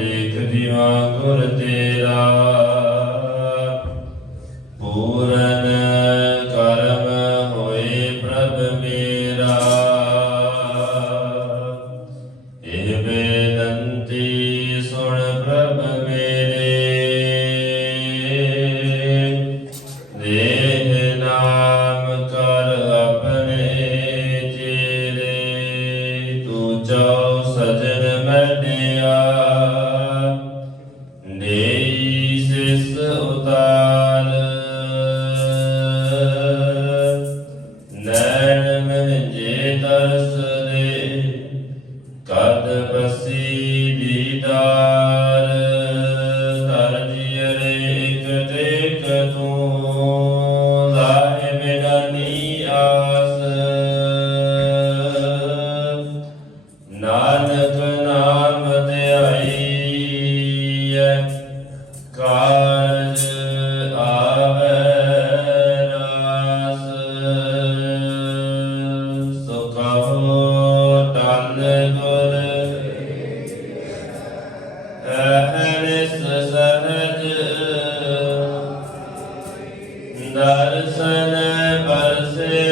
ਦੇਖਦਿਆਂ ਤੁਰ ਤੇ Amen.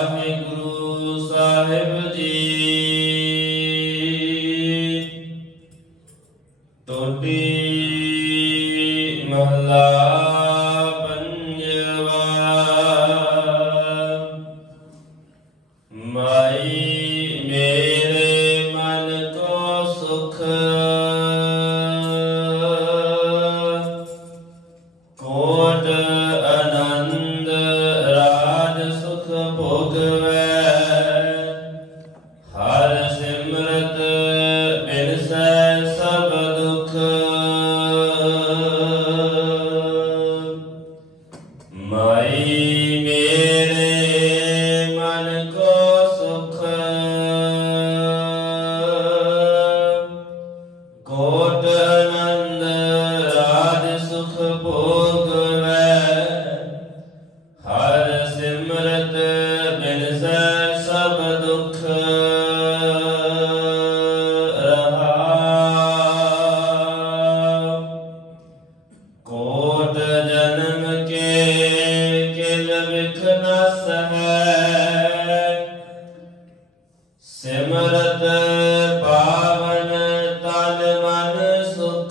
Amém. ਵਿਸੈ ਸਭ ਦੁਖ ਮਾਈ ਮੇਰੇ ਮਨ ਕੋ ਸੁਖ ਕੋਟ ਅਨੰਦ ਰਾਜ ਸੁਖ ਭੋਗਵੇ ਹਰ ਸਿਮਰਤ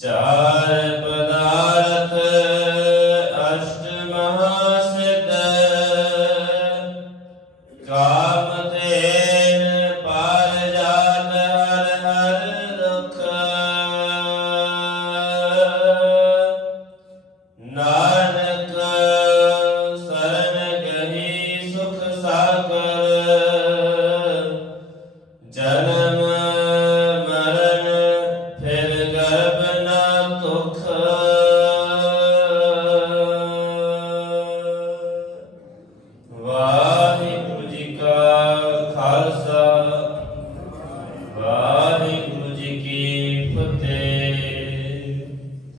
ਚਾਰ ਪਦਾਰਥ